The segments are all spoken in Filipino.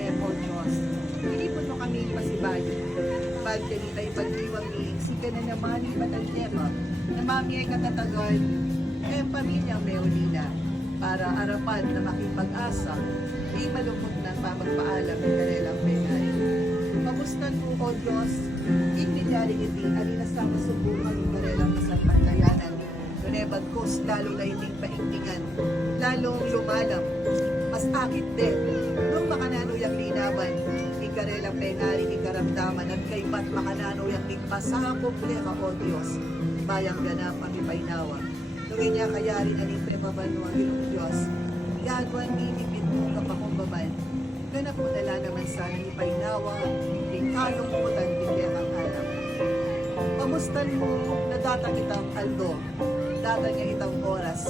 kami po Diyos. Pinipon mo kami pasibayo. Bag kanita ipag-iwang iiksika na naman ipatangyema. Na mami ay katatagal, pamilya Meolina. Para arapan na makipag-asa, di malungkot na pamagpaalam ng kanilang penay. Pamustan mo, O Diyos, inmilyari iti, alina sa masubukan ng kanilang masapagkayanan. Dunebag kos, lalo na iting paingtingan, lalong lumalam, mas akit din, nung makananuyang linaban, ikarelang penari, ikaramdaman, at kaypat makananuyang ligpasakop leka, O Diyos, bayang ganap ang ipaynawa. Nung inya kaya rin aning prepabanuang ilong Diyos, gagawin nilipit mo kapakumbaban, ganap mo nala naman sana ipaynawa, kalungkutan bigyan ang alam. Pamustan mo na datang itang aldo, datang niya itang oras,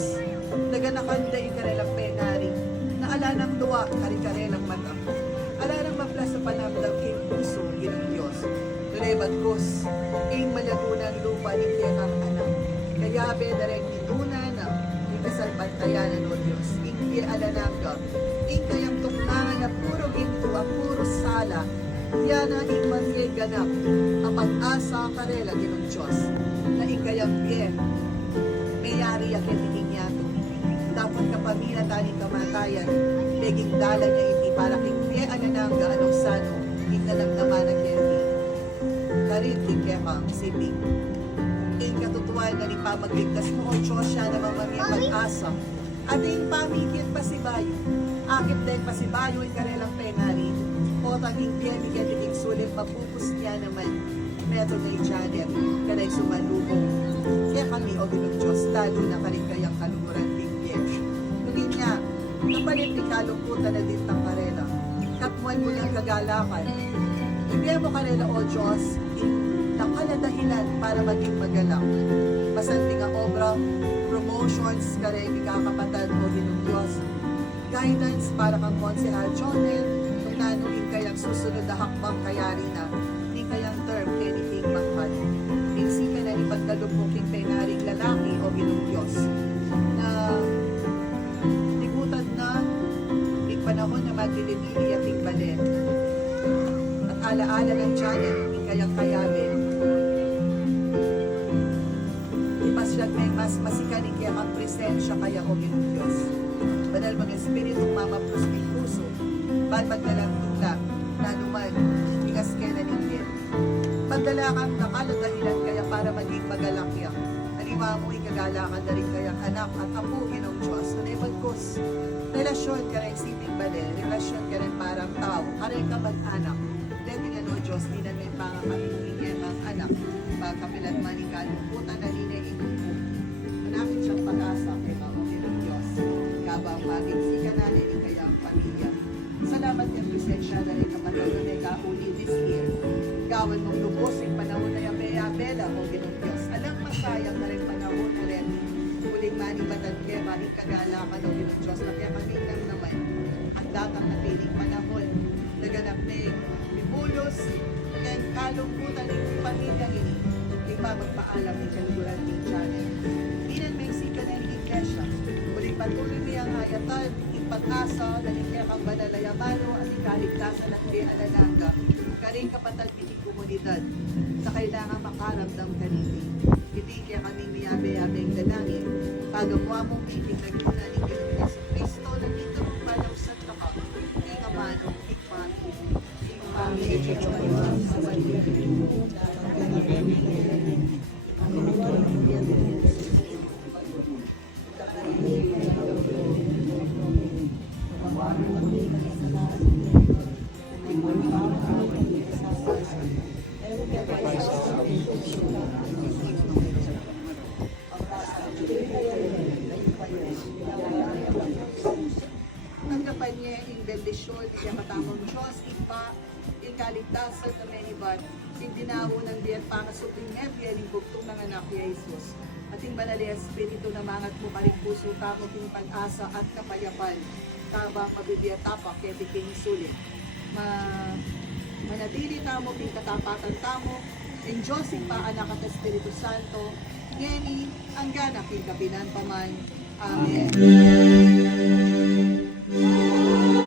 naganakanda ikarelang penari, na ala ng duwa, karikarelang mata, ala ng mapla sa panamdam king puso, ginong Diyos. Tulebat kos, ing malagunan lupa ni kiyang anak, kaya bedareng itunan na yung kasalpantayanan o Diyos, ing alanangga, ing kayang tuklangan na puro ginto, ang puro sala, yana ing mangyay ganap, ang pag-asa karela ginong Diyos, na ing kayang bien, mayari yakin ininyato, dapat kapamila tani kamatayan, leging dala niya iti para king bien alanangga, anong sano, ikalang naman ang yeti, karin king kemang sibing, ing katutuan na ipamagligtas mo, O Diyos, siya na mamamiyang pag-asa, at ing pamigit pasibayo, akit din pasibayo, ikarelang penari, o tanging biyemigyan iting sulit, mapupus niya naman, meto na ijanet, kanay sumalubong. Kaya kami, O Ginong Diyos, lalo na kaligayang kalunguran bigyan. Nungin niya, kapalit ni kalungkutan na din ng karela, katmuan mo niyang kagalakan. Ibigyan mo karela, O Diyos, dahilan para maging magalang. Masanting ang obra, promotions, karemi kakapatan, O Ginong Diyos, guidance para kang Konsehal Jonel, kung nanuhin kayang susunod na hakbang kayari na, hindi kayang term, anything makhan. Pinsi ka na ipagkalupong king penaring lalaki, O Ginong Diyos, na libutan na ing panahon na magdilimili at ing balen. At alaala ng Janet, ing kayang kayabe, ipasyag may mas masikaning kaya kang presensya kaya, O Ginong Diyos. Banal mga espiritu mamapros ng puso, bad magdalang tula, na naman, ingas kaya na ninggit. Pagdala kang nakaladahilan kaya para maging magalakya. Halima mo ikagalakan na rin kayang anak at apo, Ginong Diyos. Nanay kos, relasyon ka rin siping bale, relasyon ka rin parang tao, karay ka mag-anak. Dito nga, O Diyos, di na may pangakamingin ang anak, pagkapilat man ikalungkutan na ninay inupo. Manakit siyang pag-asa kay Mama Ginong Diyos. Kabang maging sika natin yung kayang pamilya. Salamat niya presensya na rin kapatid na may kauli this year. Gawan mong lubos yung panahon na yung bela, O Ginong Diyos. Alang masayang na rin panahon ulit. Huling mani batagkema, ikagalakan, O Ginong Diyos. Na kaya kami lang naman at datang napiling panahon. Naganap na yung bibulos and kalungkutan ng pamilyang ini. Hindi pa magpaalam ng kaluguran ng Janet. Inan may sika na yung iglesia. Muling patuloy niyang hayatan, ipag-asa, nalikya kang banalayamano at ikaligtasan at alananga. Karing kapatid ng komunidad sa kailangan makaramdam kanini. Hindi kaya kami miyabe-yabeng dalangin. Pagawa mong ibig na guna ni Yesu Cristo na dito mong palaw sa takap. Hindi nga manong ikmati. Hindi pamilya sa balik. Tanggapan niya yung bendisyon, siya katamang Diyos, ipa, yung kaligtasan na may iban, yung dinawo ng diyan para supling nebya, yung bugtong ng anak ni Jesus. At yung banal na Espiritu na mangat mo karing puso, tapos yung pag-asa at kapayapan, tabang mabibiyat tapak, kaya biking sulit. Manatili tamo, yung katapatan tamo, in Diyos yung paanak at Espiritu Santo, ngeni, ang ganak yung kapinan paman. Amen.